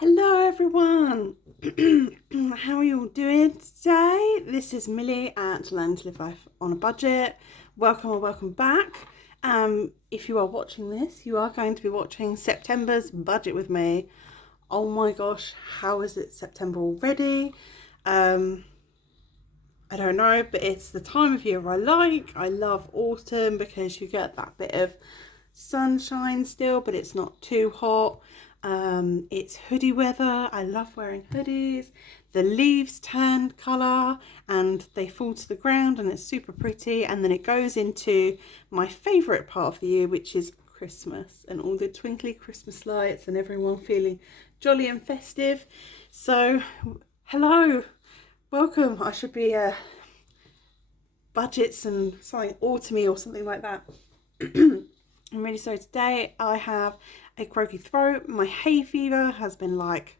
Hello everyone, how are you all doing today? This is Millie at Learn to Live Life on a Budget. Welcome or welcome back. If you are watching this, you are going to be watching September's budget with me. Oh my gosh, how is it September already? I don't know, but it's the time of year I like. I love autumn because you get that bit of sunshine still, but it's not too hot. It's hoodie weather. I love wearing hoodies. The leaves turn colour and they fall to the ground and it's super pretty, and then it goes into my favourite part of the year, which is Christmas and all the twinkly Christmas lights and everyone feeling jolly and festive. So hello, welcome. I should be budgets and something autumny or something like that. I'm really sorry today. I have a croaky throat. My hay fever has been like,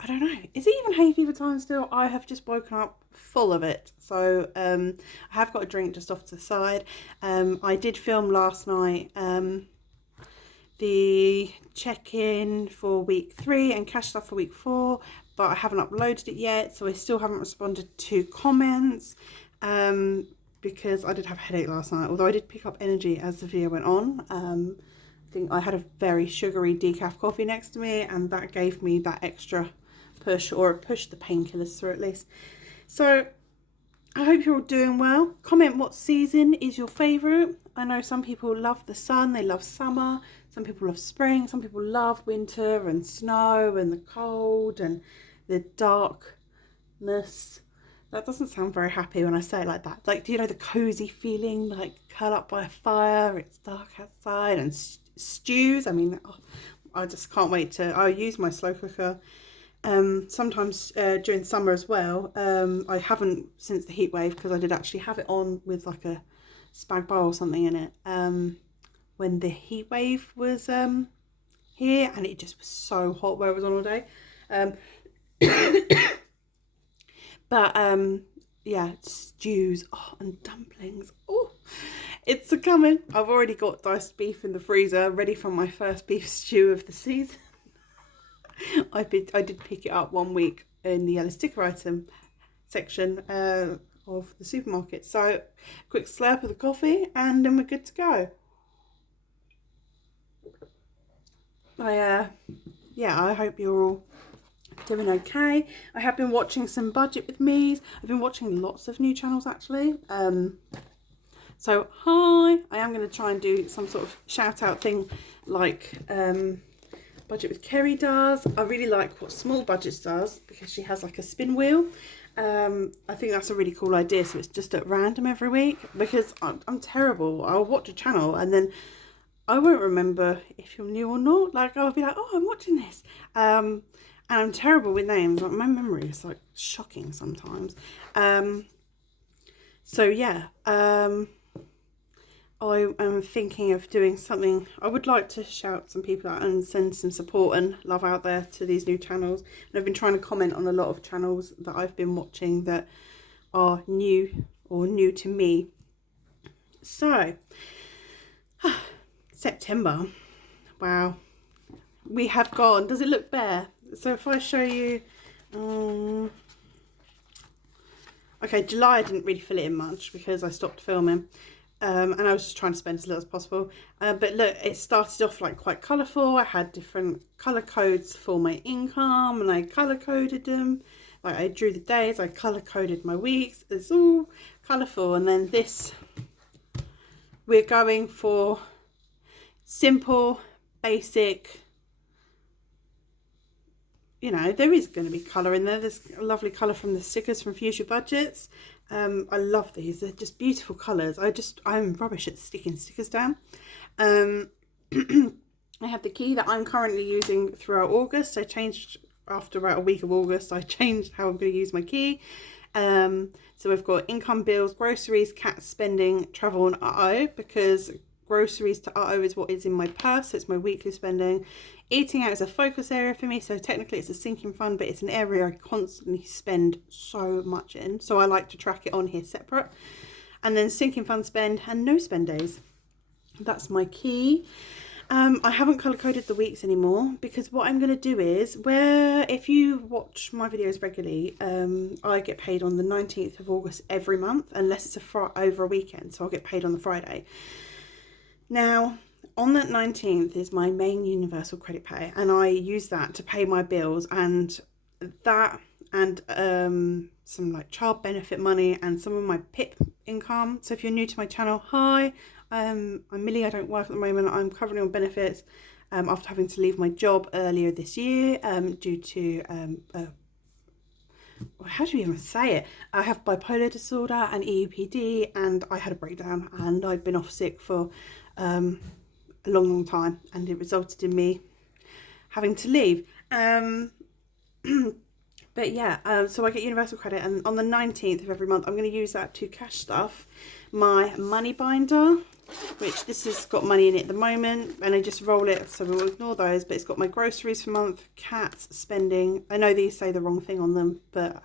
I don't know, is it even hay fever time still? I have just woken up full of it. So I have got a drink just off to the side. I did film last night the check-in for week 3 and cash stuff for week 4, but I haven't uploaded it yet, so I still haven't responded to comments. Because I did have a headache last night, although I did pick up energy as the video went on. I think I had a very sugary decaf coffee next to me, and that gave me that extra push, or it pushed the painkillers through at least. So I hope you're all doing well. Comment what season is your favourite. I know some people love the sun, they love summer, some people love spring, some people love winter and snow and the cold and the darkness. That doesn't sound very happy when I say it like that. Like, do you know the cozy feeling, like curl up by a fire, it's dark outside, and stews? I mean, I just can't wait to, I use my slow cooker sometimes during summer as well. I haven't since the heat wave, because I did actually have it on with like a spag bowl or something in it when the heat wave was here, and it just was so hot where I was on all day. But yeah, stews, and dumplings. Oh, it's a coming. I've already got diced beef in the freezer, ready for my first beef stew of the season. I did pick it up one week in the yellow sticker item section of the supermarket. So, quick slurp of the coffee, and then we're good to go. I hope you're all doing okay. I have been watching some budget with me's. I've been watching lots of new channels actually. So hi, I am going to try and do some sort of shout out thing like Budget with Kerry does. I really like what Small Budgets does, because she has like a spin wheel. I think that's a really cool idea, so it's just at random every week, because I'm terrible. I'll watch a channel and then I won't remember if you're new or not. Like, I'll be like, oh, I'm watching this. And I'm terrible with names. Like, my memory is like shocking sometimes. So yeah, I am thinking of doing something. I would like to shout some people out and send some support and love out there to these new channels. And I've been trying to comment on a lot of channels that I've been watching that are new or new to me. So, September. Wow. We have gone. Does it look bare? So if I show you, okay, July I didn't really fill it in much because I stopped filming, and I was just trying to spend as little as possible. But look, it started off like quite colourful. I had different colour codes for my income, and I colour coded them. Like, I drew the days, I colour coded my weeks. It's all colourful. And then this, we're going for simple, basic. You know, there is going to be colour in there. There's a lovely colour from the stickers from Fuchsia Budgets. I love these. They're just beautiful colours. I'm rubbish at sticking stickers down. I have the key that I'm currently using throughout August. I changed after about a week of August. I changed how I'm going to use my key. So we've got income, bills, groceries, cat spending, travel, and UO, because groceries to UO is what is in my purse. So it's my weekly spending. Eating out is a focus area for me, so technically it's a sinking fund, but it's an area I constantly spend so much in, so I like to track it on here separate. And then sinking fund spend and no spend days. That's my key. I haven't colour coded the weeks anymore, because what I'm going to do is, if you watch my videos regularly, I get paid on the 19th of August every month, unless it's over a weekend, so I'll get paid on the Friday. Now, on that 19th is my main universal credit pay, and I use that to pay my bills, and some like child benefit money and some of my PIP income. So if you're new to my channel, hi, I'm Millie. I don't work at the moment. I'm currently on benefits after having to leave my job earlier this year due to how do you even say it? I have bipolar disorder and EUPD, and I had a breakdown, and I'd been off sick for a long time, and it resulted in me having to leave. But yeah, so I get universal credit, and on the 19th of every month, I'm going to use that to cash stuff my money binder, which this has got money in it at the moment, and I just roll it, so we'll ignore those, but it's got my groceries for month, cats, spending, I know these say the wrong thing on them, but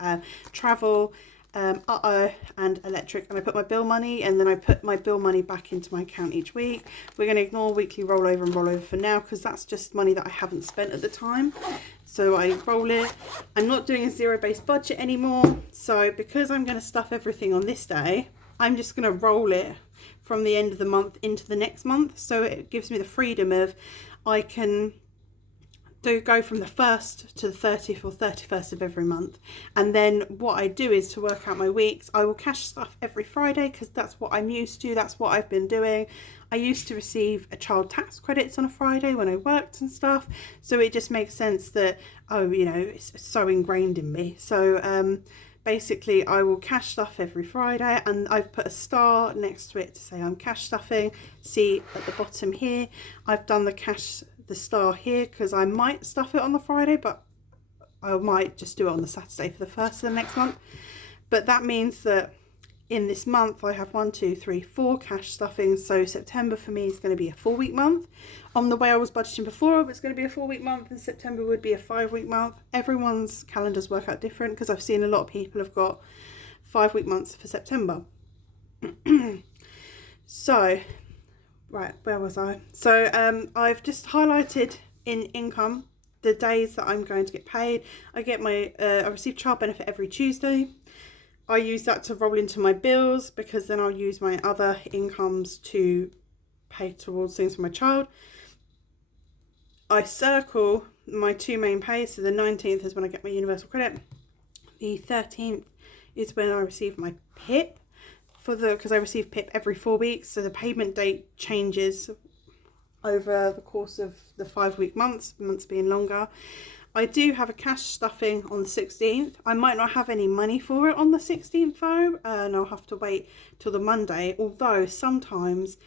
travel, and electric, and I put my bill money, and then I put my bill money back into my account each week. We're going to ignore weekly rollover and rollover for now, because that's just money that I haven't spent at the time. So I roll it. I'm not doing a zero-based budget anymore, so because I'm going to stuff everything on this day, I'm just going to roll it from the end of the month into the next month, so it gives me the freedom of, I can go from the 1st to the 30th or 31st of every month. And then what I do is, to work out my weeks, I will cash stuff every Friday, because that's what I'm used to, that's what I've been doing. I used to receive a child tax credits on a Friday when I worked and stuff, so it just makes sense that, it's so ingrained in me. So basically I will cash stuff every Friday, and I've put a star next to it to say I'm cash stuffing. See at the bottom here, I've done the star here because I might stuff it on the Friday, but I might just do it on the Saturday for the first of the next month. But that means that in this month I have 1, 2, 3, 4 cash stuffings. So September for me is going to be a 4-week month. On the way I was budgeting before, it was going to be a 4-week month, and September would be a 5-week month. Everyone's calendars work out different, because I've seen a lot of people have got 5-week months for September. So right, where was I? So I've just highlighted in income the days that I'm going to get paid. I get I receive child benefit every Tuesday. I use that to roll into my bills, because then I'll use my other incomes to pay towards things for my child. I circle my 2 main pays, so the 19th is when I get my universal credit. The 13th is when I receive my PIP, because I receive PIP every 4 weeks, so the payment date changes over the course of the 5-week months being longer. I do have a cash stuffing on the 16th. I might not have any money for it on the 16th though, and I'll have to wait till the Monday, although sometimes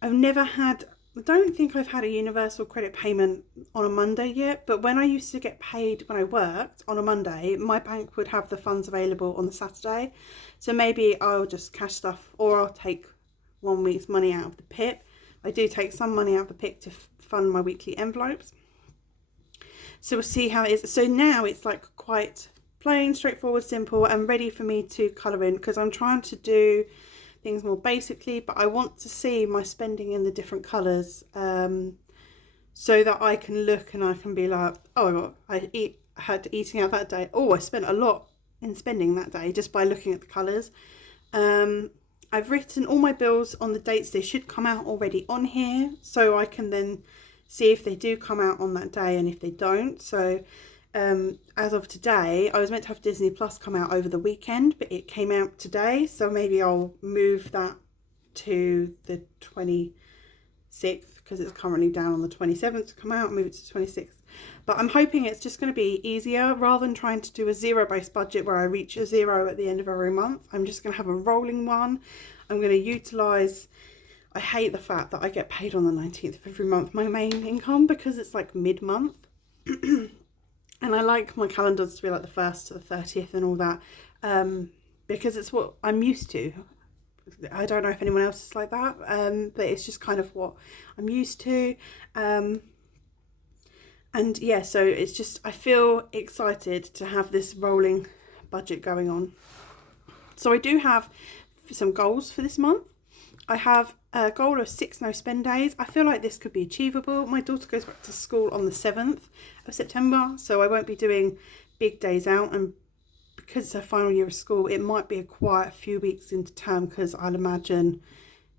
I don't think I've had a universal credit payment on a Monday yet, but when I used to get paid when I worked on a Monday, my bank would have the funds available on the Saturday. So maybe I'll just cash stuff, or I'll take 1 week's money out of the PIP. I do take some money out of the PIP to fund my weekly envelopes. So we'll see how it is. So now it's like quite plain, straightforward, simple, and ready for me to colour in, because I'm trying to do things more basically, but I want to see my spending in the different colours, so that I can look and I can be like, oh, I had eating out that day. Oh, I spent a lot in spending that day just by looking at the colours. I've written all my bills on the dates they should come out already on here, so I can then see if they do come out on that day and if they don't. So as of today, I was meant to have Disney Plus come out over the weekend, but it came out today, so maybe I'll move that to the 26th, because it's currently down on the 27th to come out, move it to the 26th. But I'm hoping it's just going to be easier, rather than trying to do a zero-based budget where I reach a zero at the end of every month. I'm just going to have a rolling one. I'm going to utilise, I hate the fact that I get paid on the 19th of every month, my main income, because it's like mid-month. And I like my calendars to be like the 1st to the 30th and all that, because it's what I'm used to. I don't know if anyone else is like that, but it's just kind of what I'm used to. And yeah, so it's just, I feel excited to have this rolling budget going on. So I do have some goals for this month. I have a goal of 6 no spend days. I feel like this could be achievable. My daughter goes back to school on the 7th of September, so I won't be doing big days out, and because it's her final year of school, it might be a quiet few weeks into term, because I'll imagine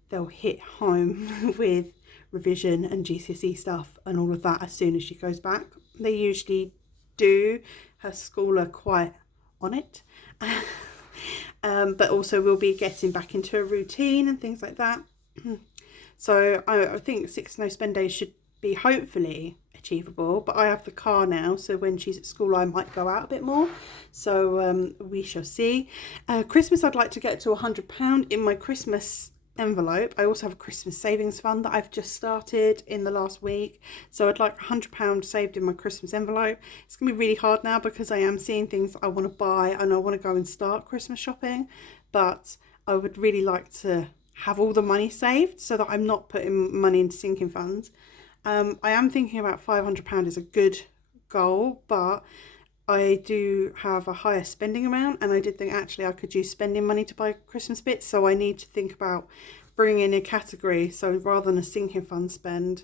they'll hit home with revision and GCSE stuff and all of that as soon as she goes back. They usually do. Her school are quite on it. But also we'll be getting back into a routine and things like that. So I think 6 no spend days should be hopefully achievable, but I have the car now, so when she's at school I might go out a bit more, so we shall see. Christmas, I'd like to get to £100 in my Christmas envelope. I also have a Christmas savings fund that I've just started in the last week, so I'd like £100 saved in my Christmas envelope. It's gonna be really hard now because I am seeing things I want to buy and I want to go and start Christmas shopping, but I would really like to have all the money saved so that I'm not putting money into sinking funds. I am thinking about £500 is a good goal, but I do have a higher spending amount, and I did think actually I could use spending money to buy Christmas bits, so I need to think about bringing in a category. So rather than a sinking fund spend,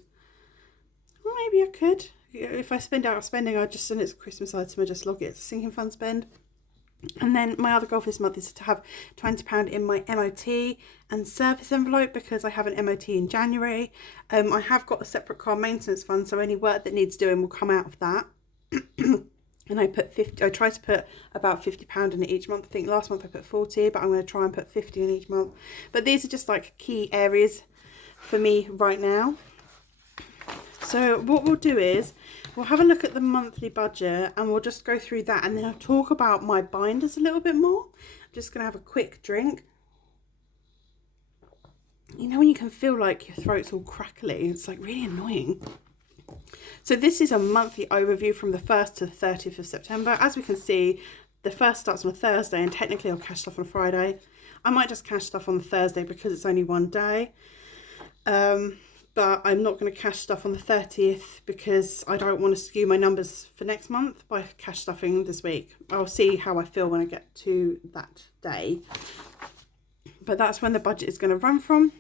maybe I could. If I spend out spending, I just send it as a Christmas item, I just log it as a sinking fund spend. And then my other goal for this month is to have £20 in my MOT and service envelope, because I have an MOT in January. I have got a separate car maintenance fund, so any work that needs doing will come out of that. And I try to put about £50 in it each month. I think last month I put 40, but I'm going to try and put 50 in each month. But these are just like key areas for me right now. So what we'll do is we'll have a look at the monthly budget and we'll just go through that, and then I'll talk about my binders a little bit more. I'm just going to have a quick drink. You know when you can feel like your throat's all crackly? It's like really annoying. So this is a monthly overview from the 1st to the 30th of September. As we can see, the 1st starts on a Thursday, and technically I'll cash stuff on a Friday. I might just cash stuff on the Thursday because it's only one day. But I'm not going to cash stuff on the 30th because I don't want to skew my numbers for next month by cash stuffing this week. I'll see how I feel when I get to that day. But that's when the budget is going to run from.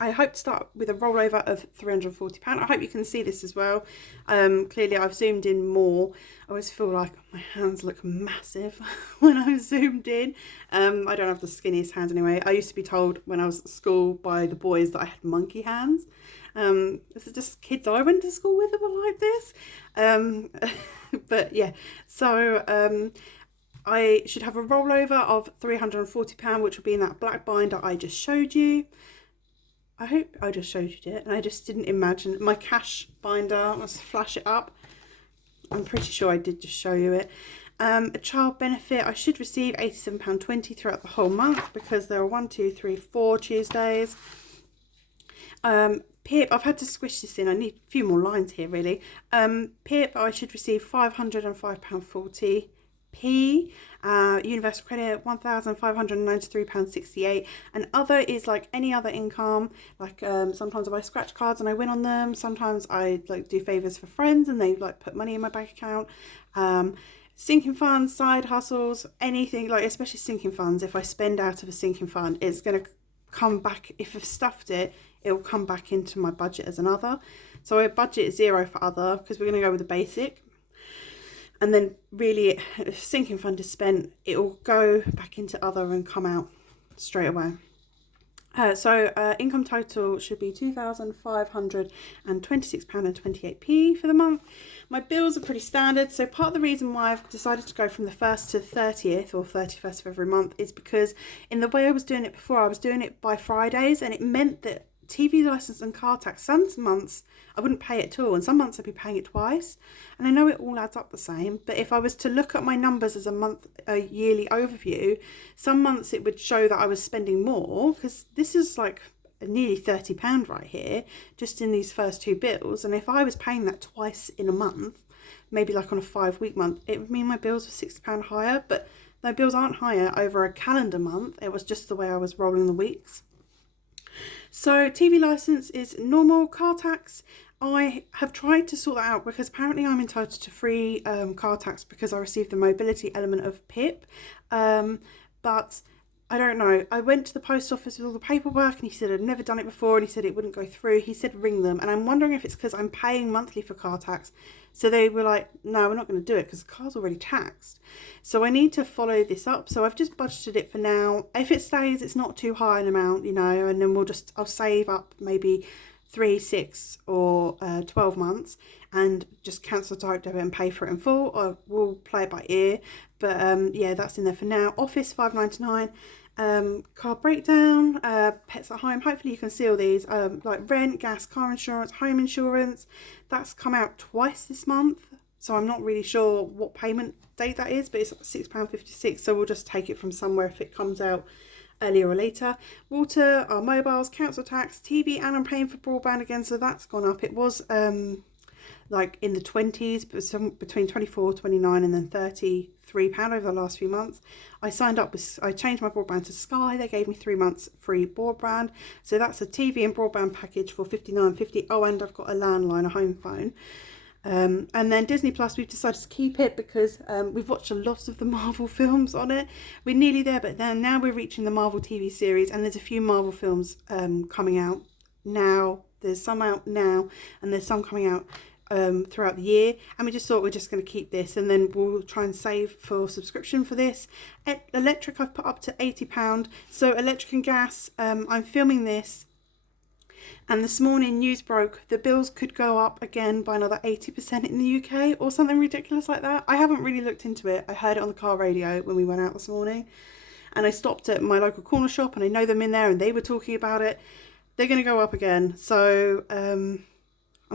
I hope to start with a rollover of £340. I hope you can see this as well. Clearly I've zoomed in more. I always feel like my hands look massive when I'm zoomed in. I don't have the skinniest hands anyway. I used to be told when I was at school by the boys that I had monkey hands. This is just kids I went to school with that were like this. But yeah, so I should have a rollover of £340, which will be in that black binder I just showed you. I hope I just showed you it, and I just didn't imagine my cash binder. Let's flash it up. I'm pretty sure I did just show you it. A child benefit, I should receive £87.20 throughout the whole month because there are 4 Tuesdays. PIP, I've had to squish this in. I need a few more lines here really. PIP, I should receive £505.40. Universal credit £1,593.68, and other is like any other income, like sometimes I buy scratch cards and I win on them, sometimes I like do favors for friends and they like put money in my bank account. Sinking funds, side hustles, anything, like especially sinking funds. If I spend out of a sinking fund, it's going to come back. If I've stuffed it, it will come back into my budget as another. So I budget 0 for other because we're going to go with the basic. And then really, if sinking fund is spent, it will go back into other and come out straight away. So income total should be £2,526.28 for the month. My bills are pretty standard. So part of the reason why I've decided to go from the 1st to the 30th or 31st of every month is because in the way I was doing it before, I was doing it by Fridays, and it meant that TV license and car tax, some months I wouldn't pay it at all, and some months I'd be paying it twice, and I know it all adds up the same, but if I was to look at my numbers as a yearly overview, some months it would show that I was spending more, because this is like nearly £30 right here just in these first 2 bills, and if I was paying that twice in a month, maybe like on a 5-week month, it would mean my bills were £60 higher. But my bills aren't higher over a calendar month, it was just the way I was rolling the weeks. So TV license is normal. Car tax, I have tried to sort that out because apparently I'm entitled to free car tax because I received the mobility element of PIP, but I don't know. I went to the post office with all the paperwork and he said I'd never done it before and he said it wouldn't go through. He said ring them, and I'm wondering if it's because I'm paying monthly for car tax. So they were like, no, we're not going to do it because the car's already taxed. So I need to follow this up. So I've just budgeted it for now. If it stays, it's not too high an amount, you know, and then I'll save up maybe 3, 6 or 12 months and just cancel direct debit and pay for it in full. Or we'll play it by ear. But yeah, that's in there for now. Office $5.99. Car breakdown, pets at home. Hopefully you can see all these, like rent, gas, car insurance, home insurance. That's come out twice this month, so I'm not really sure what payment date that is, but it's £6.56, so we'll just take it from somewhere if it comes out earlier or later. Water, our mobiles, council tax, TV, and I'm paying for broadband again, so that's gone up. It was like in the 20s, but between 24, 29 and then £33 over the last few months. I changed my broadband to Sky. They gave me 3 months free broadband, so that's a TV and broadband package for $59.50. Oh, and I've got a landline, a home phone. And then Disney Plus, we've decided to keep it because we've watched a lot of the Marvel films on it. We're nearly there, but then now we're reaching the Marvel TV series, and there's a few Marvel films coming out now. There's some out now, and there's some coming out throughout the year, and we just thought we're just going to keep this, and then we'll try and save for subscription for this. Electric I've put up to £80. So electric and gas, I'm filming this, and this morning news broke the bills could go up again by another 80% in the UK or something ridiculous like that. I haven't really looked into it. I heard it on the car radio when we went out this morning, and I stopped at my local corner shop and I know them in there and they were talking about it. They're going to go up again, so I'm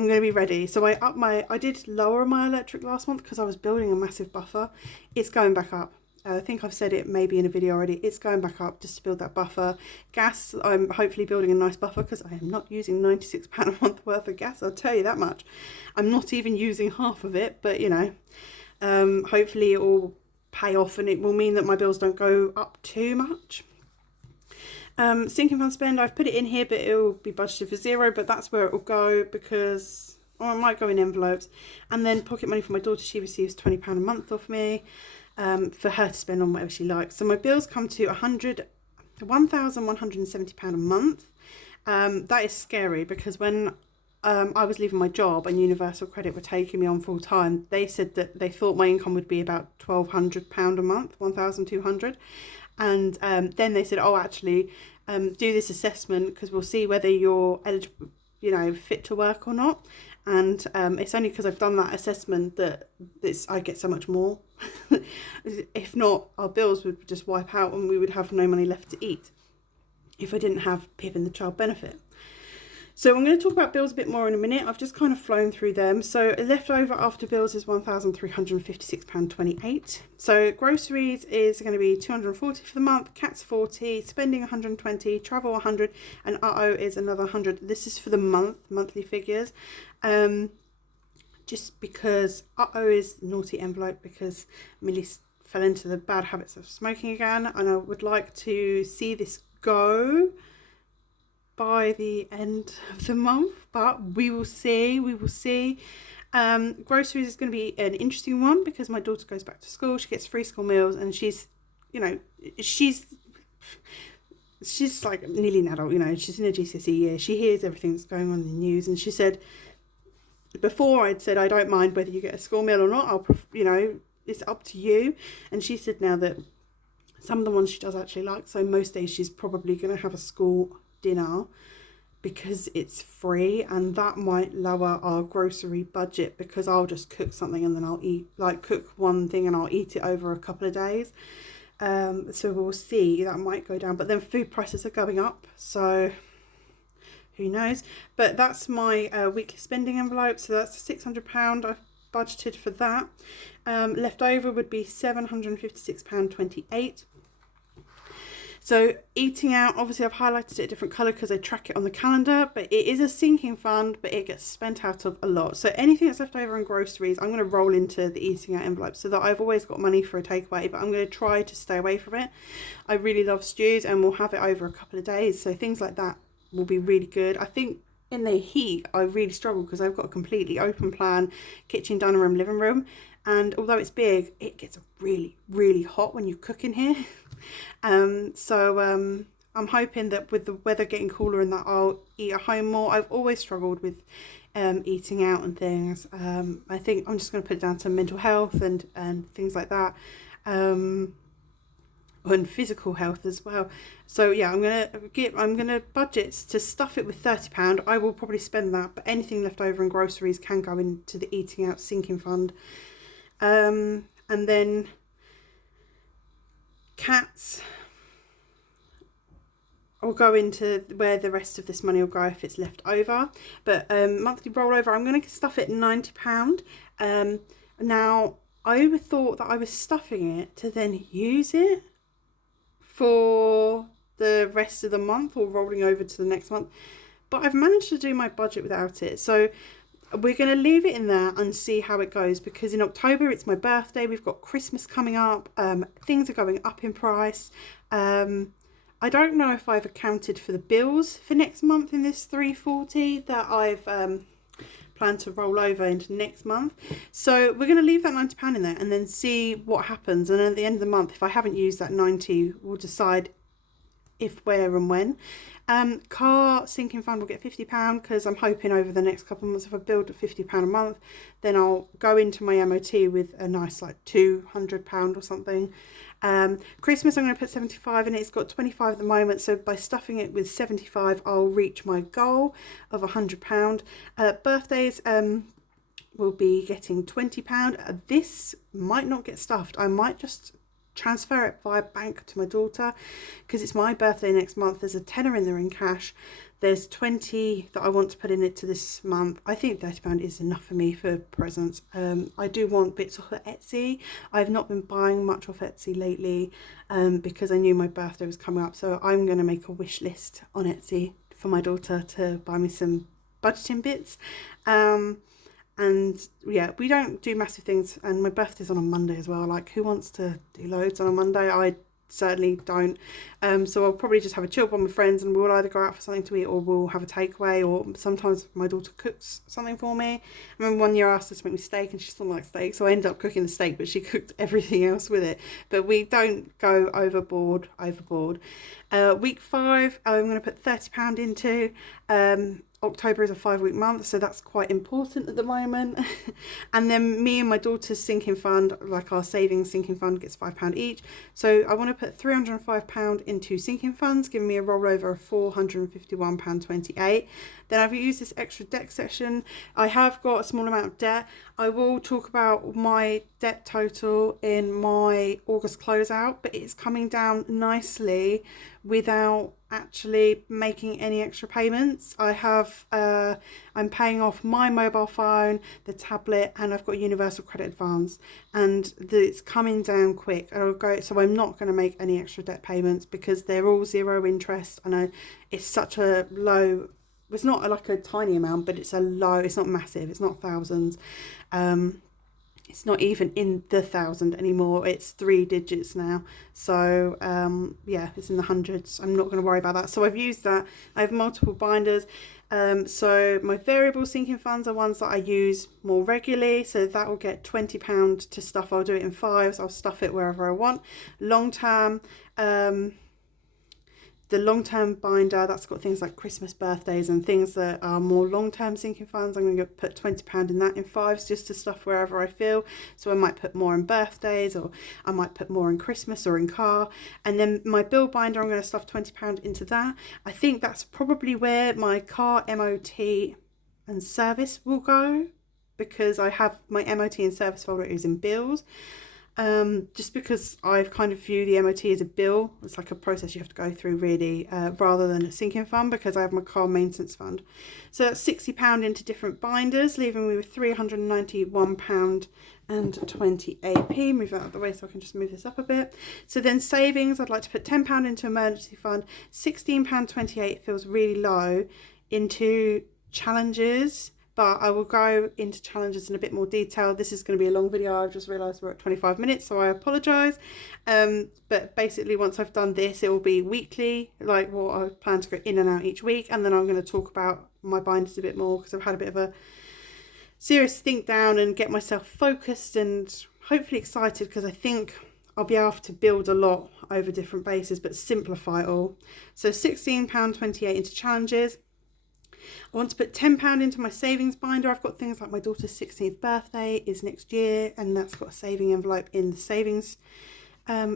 going to be ready. So I did lower my electric last month because I was building a massive buffer. It's going back up. I think I've said it maybe in a video already. It's going back up just to build that buffer. Gas, I'm hopefully building a nice buffer because I am not using £96 a month worth of gas. I'll tell you that much. I'm not even using half of it, but you know, hopefully it will pay off and it will mean that my bills don't go up too much. Sinking fund spend, I've put it in here, but it will be budgeted for 0, but that's where it will go because, or it might go in envelopes. And then pocket money for my daughter, she receives £20 a month off me, for her to spend on whatever she likes. So my bills come to £1,170 a month. That is scary because when I was leaving my job and Universal Credit were taking me on full time, they said that they thought my income would be about £1,200 a month, 1,200. And then they said, oh, actually, do this assessment because we'll see whether you're eligible, you know, fit to work or not. And it's only because I've done that assessment that I get so much more. If not, our bills would just wipe out and we would have no money left to eat if I didn't have PIP and the child benefit. So I'm going to talk about bills a bit more in a minute. I've just kind of flown through them. So left over after bills is £1,356.28. So groceries is going to be £240 for the month, cats £40, spending £120, travel £100, and uh-oh is another £100. This is for the monthly figures. Just because uh-oh is naughty envelope because Millie fell into the bad habits of smoking again, and I would like to see this go by the end of the month, but we will see. Groceries is going to be an interesting one because my daughter goes back to school, she gets free school meals, and she's, you know, she's like nearly an adult, you know, she's in a GCSE year, she hears everything that's going on in the news, and she said, before I'd said I don't mind whether you get a school meal or not, you know, it's up to you, and she said now that some of the ones she does actually like, so most days she's probably going to have a school dinner because it's free, and that might lower our grocery budget because I'll just cook something and then I'll cook one thing and I'll eat it over a couple of days. So we'll see, that might go down, but then food prices are going up, so who knows. But that's my weekly spending envelope, so that's £600 I've budgeted for that. Left over would be £756.28. So eating out, obviously I've highlighted it a different colour because I track it on the calendar, but it is a sinking fund, but it gets spent out of a lot. So anything that's left over in groceries, I'm going to roll into the eating out envelope so that I've always got money for a takeaway, but I'm going to try to stay away from it. I really love stews and we'll have it over a couple of days, so things like that will be really good. I think in the heat, I really struggle because I've got a completely open plan, kitchen, dining room, living room. And although it's big, it gets really, really hot when you cook in here. I'm hoping that with the weather getting cooler and that I'll eat at home more. I've always struggled with eating out and things. I think I'm just going to put it down to mental health and things like that. And physical health as well. So yeah, I'm gonna budget to stuff it with £30. I will probably spend that, but anything left over in groceries can go into the eating out sinking fund. And then cats, I'll go into where the rest of this money will go if it's left over. But monthly rollover, I'm going to stuff it £90. Now, I thought that I was stuffing it to then use it for the rest of the month or rolling over to the next month. But I've managed to do my budget without it. So we're going to leave it in there and see how it goes, because in October it's my birthday. We've got Christmas coming up. Things are going up in price. I don't know if I've accounted for the bills for next month in this $340 that I've planned to roll over into next month. So we're going to leave that £90 in there and then see what happens. And at the end of the month, if I haven't used that 90, we'll decide if, where and when. Car sinking fund will get £50 because I'm hoping over the next couple of months, if I build at £50 a month, then I'll go into my MOT with a nice like £200 or something. Christmas, I'm going to put 75 in it. It's got 25 at the moment, so by stuffing it with 75, I'll reach my goal of £100. Birthdays will be getting £20. This might not get stuffed. I might just transfer it via bank to my daughter because it's my birthday next month. There's a tenner in there in cash. There's 20 that I want to put in it to this month. I think £30 is enough for me for presents. I do want bits off of Etsy. I've not been buying much off Etsy lately because I knew my birthday was coming up. So I'm going to make a wish list on Etsy for my daughter to buy me some budgeting bits. And yeah, we don't do massive things, and my birthday's on a Monday as well. Like, who wants to do loads on a Monday? I certainly don't. So I'll probably just have a chill one with friends, and we'll either go out for something to eat or we'll have a takeaway, or sometimes my daughter cooks something for me. I remember one year I asked her to make me steak and she doesn't like steak, so I ended up cooking the steak, but she cooked everything else with it. But we don't go overboard. Week 5, I'm going to put £30 into. October is a 5-week month, so that's quite important at the moment. And then me and my daughter's sinking fund, like our savings sinking fund, gets £5 each. So I want to put £305 into sinking funds, giving me a rollover of £451.28. Then I've used this extra debt section. I have got a small amount of debt. I will talk about my debt total in my August closeout, but it's coming down nicely without actually making any extra payments. I'm paying off my mobile phone, the tablet, and I've got Universal Credit Advance, and it's coming down quick. So I'm not going to make any extra debt payments because they're all 0 interest. I know it's such a low. It's not like a tiny amount, but it's a low. It's not massive. It's not thousands. It's not even in the 1,000 anymore. It's 3 digits now. So yeah, it's in the hundreds. I'm not going to worry about that. So I've used that. I have multiple binders. So my variable sinking funds are ones that I use more regularly. So that will get £20 to stuff. I'll do it in 5s. I'll stuff it wherever I want. Long term. The long-term binder, that's got things like Christmas, birthdays, and things that are more long-term sinking funds. I'm going to put £20 in that in 5s just to stuff wherever I feel. So I might put more in birthdays, or I might put more in Christmas or in car. And then my bill binder, I'm going to stuff £20 into that. I think that's probably where my car MOT and service will go, because I have my MOT and service folder is in bills. Just because I've kind of view the MOT as a bill. It's like a process you have to go through really, rather than a sinking fund, because I have my car maintenance fund. So that's £60 into different binders, leaving me with £391 and 28p. Move that out of the way so I can just move this up a bit. So then savings, I'd like to put £10 into emergency fund, £16.28 feels really low, into challenges. But I will go into challenges in a bit more detail. This is going to be a long video. I've just realised we're at 25 minutes, so I apologise. But basically, once I've done this, it will be weekly, like what I plan to go in and out each week. And then I'm going to talk about my binders a bit more, because I've had a bit of a serious think down and get myself focused and hopefully excited, because I think I'll be able to build a lot over different bases but simplify it all. So £16.28 into challenges. I want to put £10 into my savings binder. I've got things like my daughter's 16th birthday is next year, and that's got a saving envelope in the savings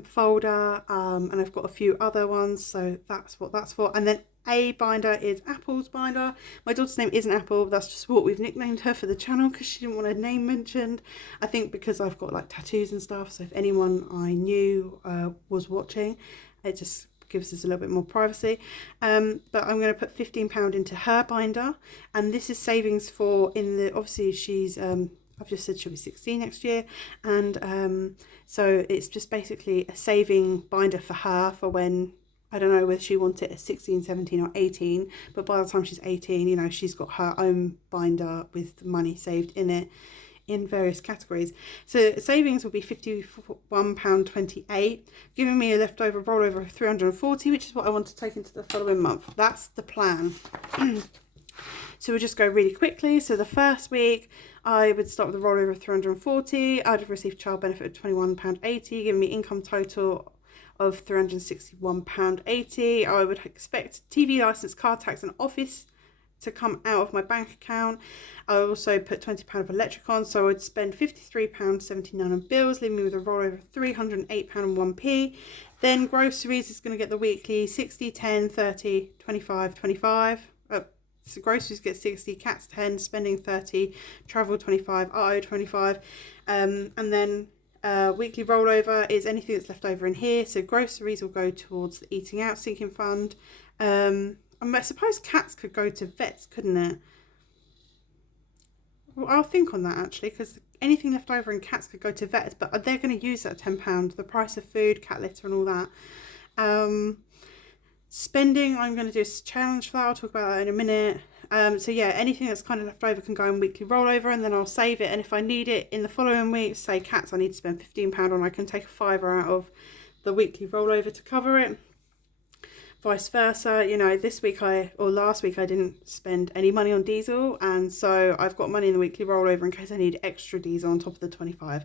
folder, and I've got a few other ones, so that's what that's for. And then a binder is Apple's binder. My daughter's name isn't Apple, that's just what we've nicknamed her for the channel, because she didn't want her name mentioned. I think because I've got like tattoos and stuff, so if anyone I knew was watching, it just gives us a little bit more privacy. But I'm going to put £15 into her binder, and this is savings for, obviously she's I've just said she'll be 16 next year, and so it's just basically a saving binder for her for when, I don't know whether she wants it at 16, 17 or 18, but by the time she's 18, you know, she's got her own binder with money saved in it in various categories. So savings will be £51.28, giving me a leftover rollover of £340, which is what I want to take into the following month. That's the plan. So we'll just go really quickly. So the first week, I would start with a rollover of £340. I'd have received child benefit of £21.80, giving me income total of £361.80. I would expect TV licence, car tax and office to come out of my bank account. I also put £20 of electric on, so I would spend £53.79 on bills, leaving me with a rollover of £308.01. Then groceries is going to get the weekly 60, 10, 30, 25, 25. So groceries get 60, cats 10, spending 30, travel 25, RO 25, and then weekly rollover is anything that's left over in here. So groceries will go towards the eating out sinking fund. I suppose cats could go to vets, couldn't it? Well, I'll think on that actually, because anything left over in cats could go to vets, but they're going to use that £10, the price of food, cat litter and all that. Spending, I'm going to do a challenge for that. I'll talk about that in a minute. So yeah, anything that's kind of left over can go in weekly rollover, and then I'll save it. And if I need it in the following week, say cats, I need to spend £15 on, I can take a £5 out of the weekly rollover to cover it. Vice versa, you know, last week I didn't spend any money on diesel, and so I've got money in the weekly rollover in case I need extra diesel on top of the 25.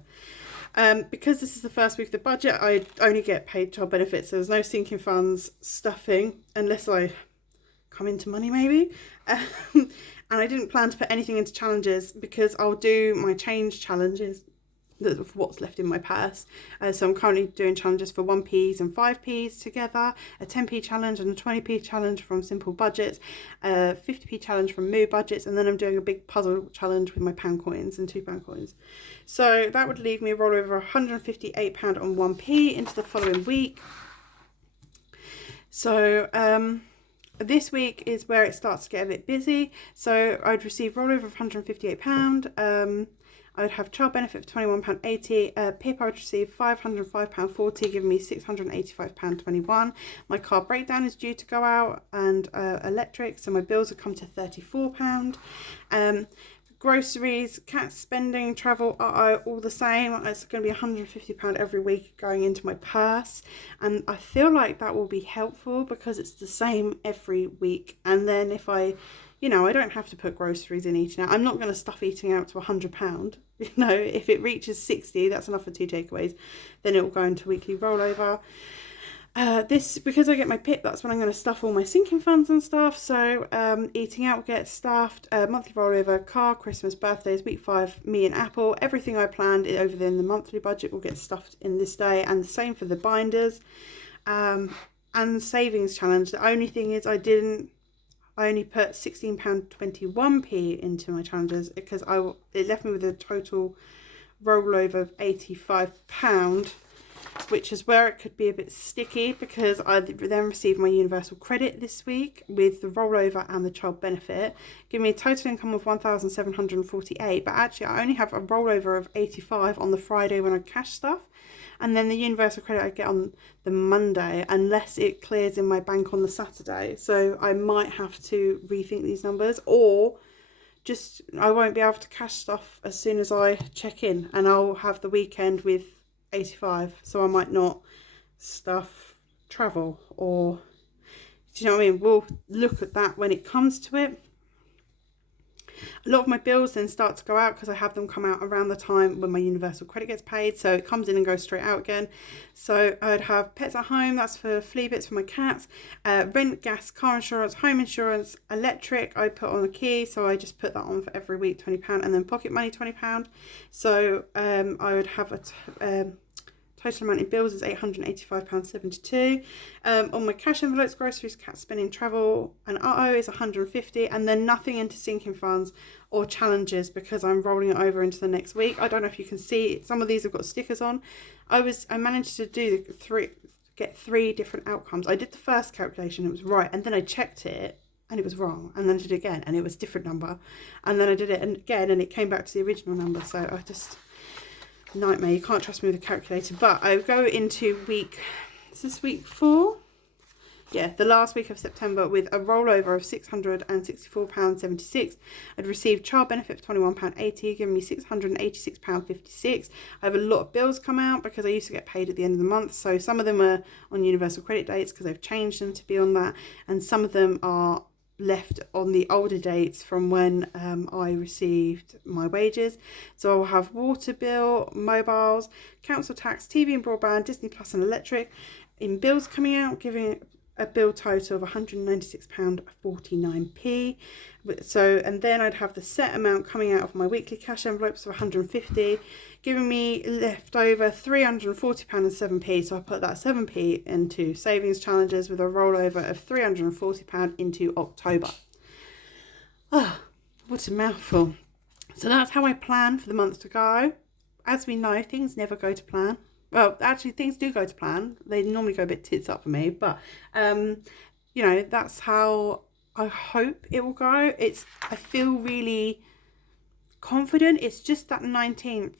Because this is the first week of the budget, I only get paid child benefits, so there's no sinking funds stuffing unless I come into money maybe. And I didn't plan to put anything into challenges because I'll do my change challenges of what's left in my purse. So I'm currently doing challenges for 1p's and 5p's together, a 10p challenge and a 20p challenge from Simple Budgets, a 50p challenge from Moo Budgets, and then I'm doing a big puzzle challenge with my pound coins and £2 coins. So that would leave me a rollover £158 on 1p into the following week. So this week is where it starts to get a bit busy. So I'd receive rollover of £158. I'd have child benefit of £21.80. PIP I would receive £505.40, giving me £685.21. My car breakdown is due to go out, and electric, so my bills have come to £34. Groceries, cat spending, travel are all the same. It's going to be £150 every week going into my purse, and I feel like that will be helpful because it's the same every week. And then if I don't have to put groceries in eating out. I'm not going to stuff eating out to £100. You know, if it reaches 60, that's enough for 2 takeaways. Then it will go into weekly rollover. Because I get my PIP, that's when I'm going to stuff all my sinking funds and stuff. So eating out gets stuffed. Monthly rollover, car, Christmas, birthdays, week 5, me and Apple. Everything I planned over in the monthly budget will get stuffed in this day, and the same for the binders. And the savings challenge. The only thing is I only put £16.21p into my challenges because it left me with a total rollover of £85, which is where it could be a bit sticky because I then received my universal credit this week with the rollover and the child benefit, giving me a total income of £1,748. But actually I only have a rollover of £85 on the Friday when I cash stuff. And then the universal credit I get on the Monday, unless it clears in my bank on the Saturday. So I might have to rethink these numbers, or just I won't be able to cash stuff as soon as I check in, and I'll have the weekend with 85. So I might not stuff travel, or do you know what I mean? We'll look at that when it comes to it. A lot of my bills then start to go out because I have them come out around the time when my universal credit gets paid, so it comes in and goes straight out again. So I'd have pets at home, that's for flea bits for my cats, rent, gas, car insurance, home insurance, electric I put on a key, so I just put that on for every week, £20, and then pocket money £20. So I would have a total amount in bills is £885.72. On my cash envelopes, groceries, cat spending, travel and auto is £150, and then nothing into sinking funds or challenges because I'm rolling it over into the next week. I don't know if you can see, some of these have got stickers on. I managed to do get three different outcomes. I did the first calculation, it was right, and then I checked it and it was wrong, and then I did it again and it was a different number, and then I did it again and it came back to the original number. So I just, nightmare, you can't trust me with a calculator. But I go into is this week 4? Yeah, the last week of September with a rollover of £664.76. I'd received child benefit for £21.80, giving me £686.56. I have a lot of bills come out because I used to get paid at the end of the month, so some of them are on universal credit dates because they've changed them to be on that, and some of them are left on the older dates from when I received my wages. So I'll have water bill, mobiles, council tax, TV and broadband, Disney Plus and electric in bills coming out, giving a bill total of £196.49. So, and then I'd have the set amount coming out of my weekly cash envelopes of £150, giving me left over £340.07. So I put that 7p into savings challenges with a rollover of £340 into October. Ah, what a mouthful. So that's how I plan for the month to go. As we know, things never go to plan. Well, actually, things do go to plan. They normally go a bit tits up for me, but you know, that's how I hope it will go. I feel really confident. It's just that 19th,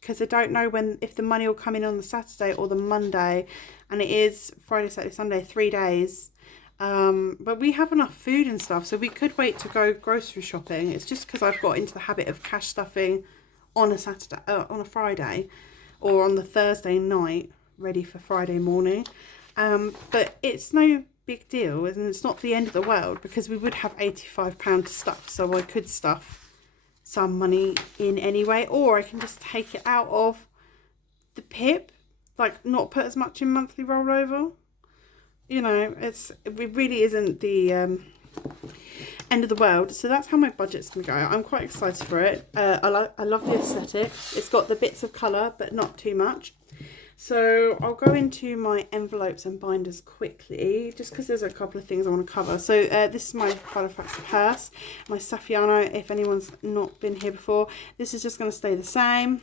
because I don't know if the money will come in on the Saturday or the Monday, and it is Friday, Saturday, Sunday, 3 days. But we have enough food and stuff, so we could wait to go grocery shopping. It's just because I've got into the habit of cash stuffing on a Saturday, on a Friday, or on the Thursday night, ready for Friday morning. But it's no big deal, and it's not the end of the world, because we would have £85 to stuff, so I could stuff some money in anyway, or I can just take it out of the PIP, like not put as much in monthly rollover. You know, it really isn't the end of the world. So that's how my budget's gonna go. I'm quite excited for it. I love the aesthetic. It's got the bits of colour, but not too much. So I'll go into my envelopes and binders quickly, just because there's a couple of things I want to cover. So this is my Filofax purse, my Saffiano, if anyone's not been here before. This is just going to stay the same.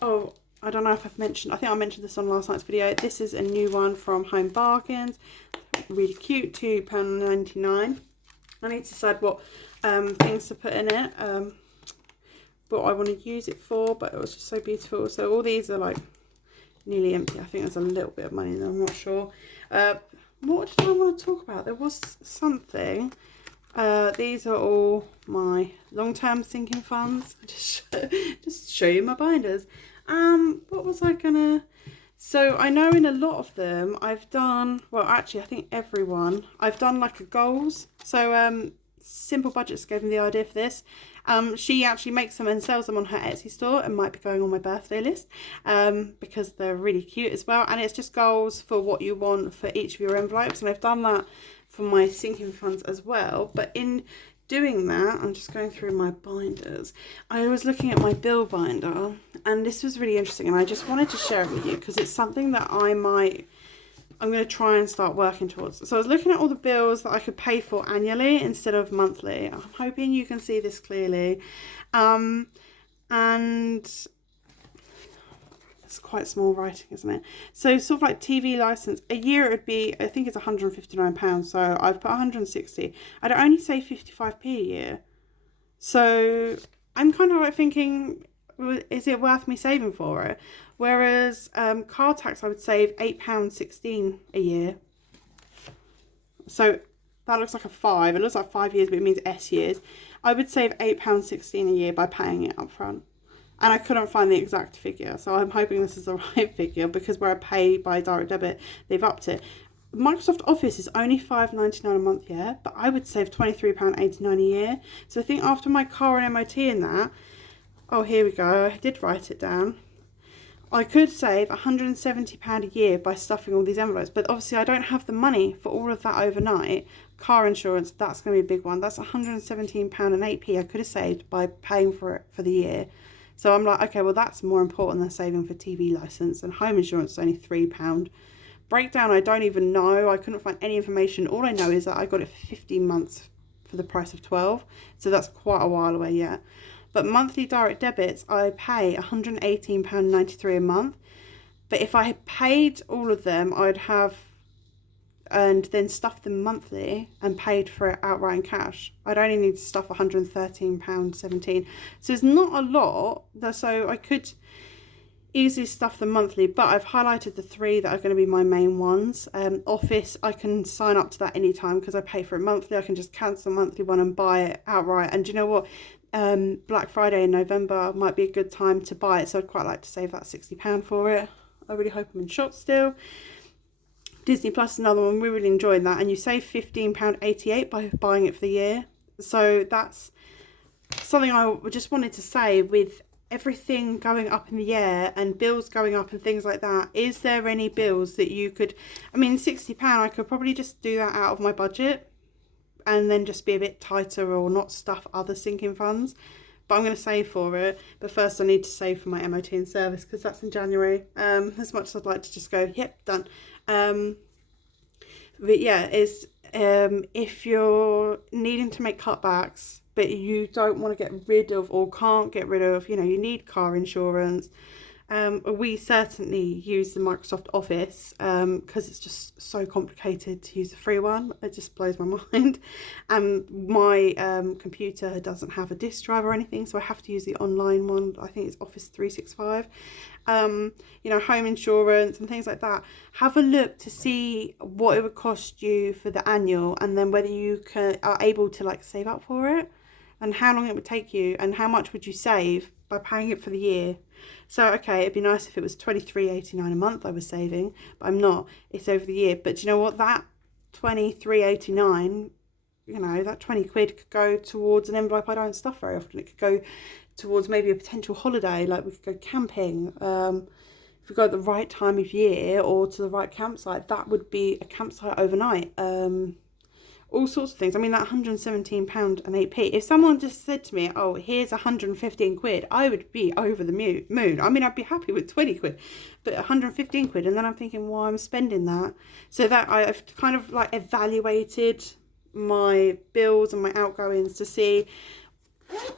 Oh, I don't know if I've mentioned, I think I mentioned this on last night's video. This is a new one from Home Bargains. Really cute, £2.99. I need to decide what things to put in it. What I want to use it for, but it was just so beautiful. So all these are like nearly empty. I think there's a little bit of money in there, I'm not sure. What did I want to talk about? There was something. These are all my long-term sinking funds. Just show you my binders. What was I gonna... So I know in a lot of them I've done, well actually I think everyone, I've done like a goals. So Simple Budgets gave me the idea for this. She actually makes them and sells them on her Etsy store, and might be going on my birthday list because they're really cute as well. And it's just goals for what you want for each of your envelopes, and I've done that for my sinking funds as well. But in doing that, I'm just going through my binders. I was looking at my bill binder, and this was really interesting, and I just wanted to share it with you because it's something that I'm going to try and start working towards. So I was looking at all the bills that I could pay for annually instead of monthly. I'm hoping you can see this clearly. And it's quite small writing, isn't it? So sort of like TV license, a year it would be, I think it's £159. So I've put 160. I'd only save 55p a year. So I'm kind of like thinking, is it worth me saving for it? Whereas car tax, I would save £8.16 a year. So that looks like a 5. It looks like 5 years, but it means S years. I would save £8.16 a year by paying it up front. And I couldn't find the exact figure. So I'm hoping this is the right figure, because where I pay by direct debit, they've upped it. Microsoft Office is only £5.99 a month, yeah, but I would save £23.89 a year. So I think after my car and MOT and that, oh, here we go, I did write it down. I could save £170 a year by stuffing all these envelopes, but obviously I don't have the money for all of that overnight. Car insurance, that's going to be a big one. That's £117.08 I could have saved by paying for it for the year. So I'm like, okay, well, that's more important than saving for TV licence, and home insurance is only £3. Breakdown, I don't even know. I couldn't find any information. All I know is that I got it for 15 months for the price of 12. So that's quite a while away yet. But monthly direct debits, I pay £118.93 a month. But if I had paid all of them, I'd have, and then stuffed them monthly and paid for it outright in cash, I'd only need to stuff £113.17. So it's not a lot. So I could easily stuff them monthly, but I've highlighted the 3 that are going to be my main ones. Office, I can sign up to that anytime because I pay for it monthly. I can just cancel a monthly one and buy it outright. And do you know what? Black Friday in November might be a good time to buy it, so I'd quite like to save that £60 for it. I really hope I'm in shop still. Disney Plus is another one. We're really enjoying that, and you save £15.88 by buying it for the year. So that's something I just wanted to say. With everything going up in the air and bills going up and things like that, is there any bills that you could, I mean, £60, I could probably just do that out of my budget and then just be a bit tighter or not stuff other sinking funds. But I'm going to save for it. But first I need to save for my MOT and service because that's in January. As much as I'd like to just go, yep, done. But yeah, if you're needing to make cutbacks, but you don't want to get rid of or can't get rid of, you need car insurance. We certainly use the Microsoft Office because it's just so complicated to use the free one. It just blows my mind. And my computer doesn't have a disk drive or anything, so I have to use the online one. I think it's Office 365. Home insurance and things like that. Have a look to see what it would cost you for the annual, and then whether you are able to save up for it, and how long it would take you, and how much would you save by paying it for the year. So okay, it'd be nice if it was £23.89 a month I was saving, but I'm not. It's over the year. But you know what? That £23.89, that 20 quid could go towards an envelope I don't stuff very often. It could go towards maybe a potential holiday, like we could go camping. If we go at the right time of year or to the right campsite, that would be a campsite overnight. All sorts of things. I mean, that £117.08. If someone just said to me, oh, here's 115 quid, I would be over the moon. I mean, I'd be happy with 20 quid, but 115 quid. And then I'm thinking, well, I'm spending that. So that I've kind of evaluated my bills and my outgoings to see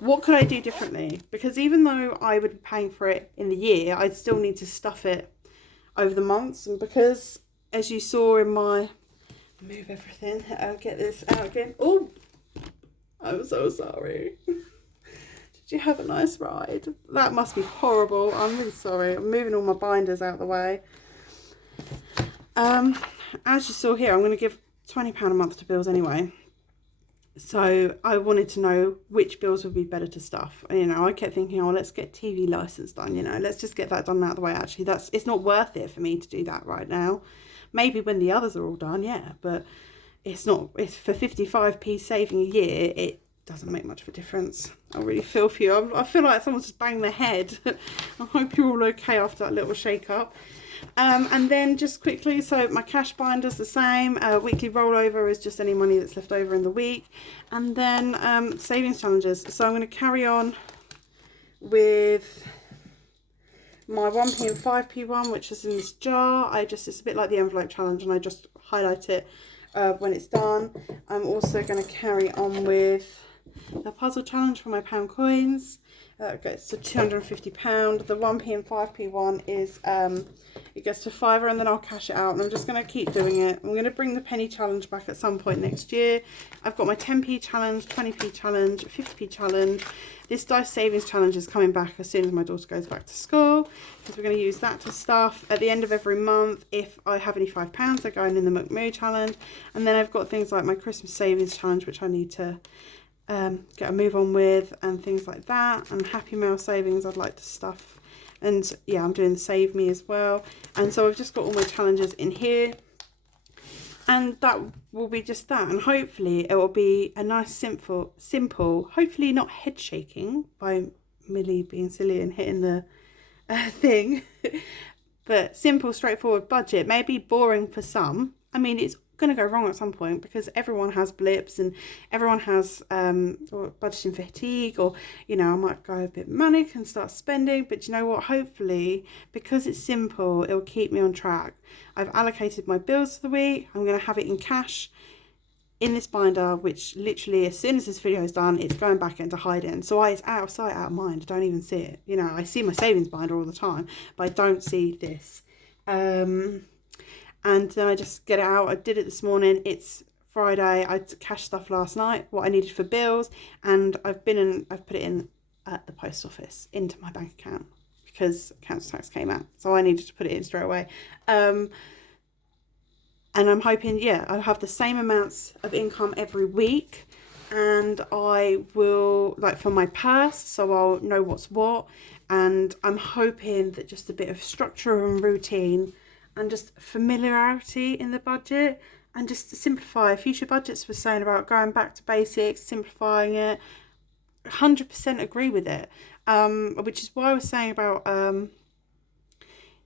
what could I do differently. Because even though I would be paying for it in the year, I'd still need to stuff it over the months. And because, as you saw in my... move everything. I'll get this out again. Oh, I'm so sorry. Did you have a nice ride? That must be horrible. I'm really sorry. I'm moving all my binders out of the way. As you saw here, I'm going to give £20 a month to bills anyway. So I wanted to know which bills would be better to stuff. I kept thinking, oh, let's get TV license done. Let's just get that done out of the way. Actually, it's not worth it for me to do that right now. Maybe when the others are all done, yeah, but it's not. It's for 55p saving a year. It doesn't make much of a difference. I really feel for you. I feel like someone's just banged their head. I hope you're all okay after that little shake up. And then just quickly, so my cash binder's the same. Weekly rollover is just any money that's left over in the week. And then savings challenges. So I'm going to carry on with my 1p and 5p one, which is in this jar. It's a bit like the envelope challenge, and I just highlight it when it's done. I'm also going to carry on with the puzzle challenge for my pound coins. It goes to £250. The 1p and 5p one is it gets to £5, and then I'll cash it out, and I'm just going to keep doing it. I'm going to bring the penny challenge back at some point next year. I've got my 10p challenge, 20p challenge, 50p challenge. This dice savings challenge is coming back as soon as my daughter goes back to school, because we're going to use that to stuff. At the end of every month, if I have any £5, they're going in the McMoo challenge. And then I've got things like my Christmas savings challenge, which I need to get a move on with, and things like that. And Happy Mail savings I'd like to stuff. And yeah, I'm doing the Save Me as well. And so I've just got all my challenges in here. And that will be just that. And hopefully it will be a nice, simple, hopefully not head shaking by Millie being silly and hitting the thing, but simple, straightforward budget. Maybe boring for some. I mean, it's going to go wrong at some point because everyone has blips and everyone has or budgeting fatigue, or I might go a bit manic and start spending. But you know what, hopefully, because it's simple, it'll keep me on track. I've allocated my bills for the week. I'm going to have it in cash in this binder, which literally as soon as this video is done, it's going back into hiding. So it's out of sight, out of mind. I don't even see it. I see my savings binder all the time, but I don't see this. And then I just get it out. I did it this morning. It's Friday. I cashed stuff last night, what I needed for bills, and I've put it in at the post office into my bank account because council tax came out, so I needed to put it in straight away. And I'm hoping, I'll have the same amounts of income every week, and I will, for my purse, so I'll know what's what, and I'm hoping that just a bit of structure and routine and just familiarity in the budget, and just to simplify. Future Budgets was saying about going back to basics, simplifying it. 100% agree with it, which is why I was saying about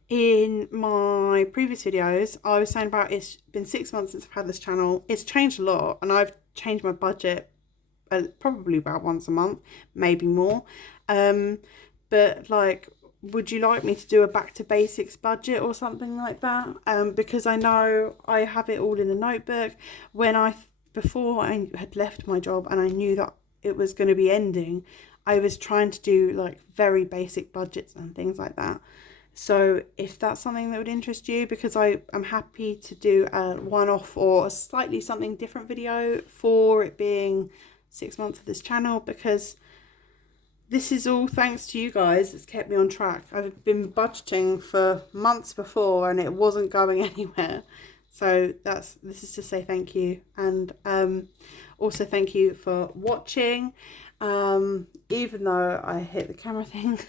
in my previous videos, I was saying about it's been 6 months since I've had this channel. It's changed a lot, and I've changed my budget probably about once a month, maybe more. But would you like me to do a back to basics budget or something like that? Because I know I have it all in a notebook. Before I had left my job and I knew that it was going to be ending, I was trying to do very basic budgets and things like that. So if that's something that would interest you, because I'm happy to do a one-off or a slightly something different video for it being 6 months of this channel, because this is all thanks to you guys. It's kept me on track. I've been budgeting for months before and it wasn't going anywhere. So this is to say thank you. And also thank you for watching. Even though I hit the camera thing,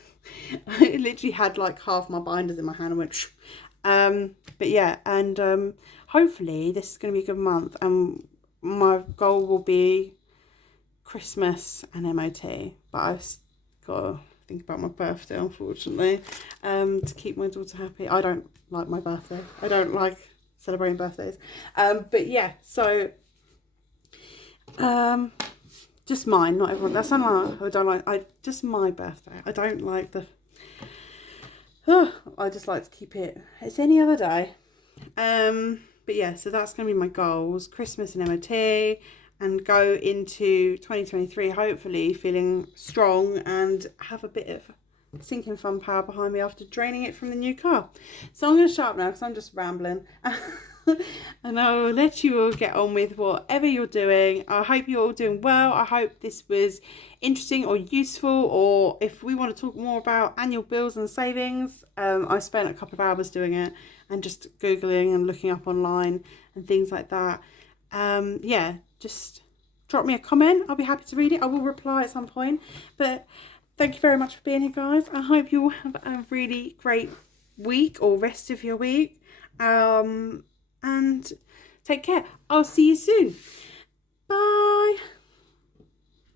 I literally had half my binders in my hand and went but yeah, and hopefully this is going to be a good month, and my goal will be Christmas and MOT, but I've got to think about my birthday, unfortunately, to keep my daughter happy. I don't like my birthday. I don't like celebrating birthdays. But yeah, so just mine, not everyone. That's not like I don't like. Just my birthday. I don't like the. I just like to keep it. It's any other day. But yeah, so that's gonna be my goals: Christmas and MOT, and go into 2023 hopefully feeling strong and have a bit of sinking fund power behind me after draining it from the new car. So I'm going to shut up now because I'm just rambling. And I'll let you all get on with whatever you're doing. I hope you're all doing well. I hope this was interesting or useful, or if we want to talk more about annual bills and savings, I spent a couple of hours doing it and just Googling and looking up online and things like that. Yeah, just drop me a comment. I'll be happy to read it. I will reply at some point. But thank you very much for being here, guys. I hope you all have a really great week or rest of your week. And take care. I'll see you soon. Bye.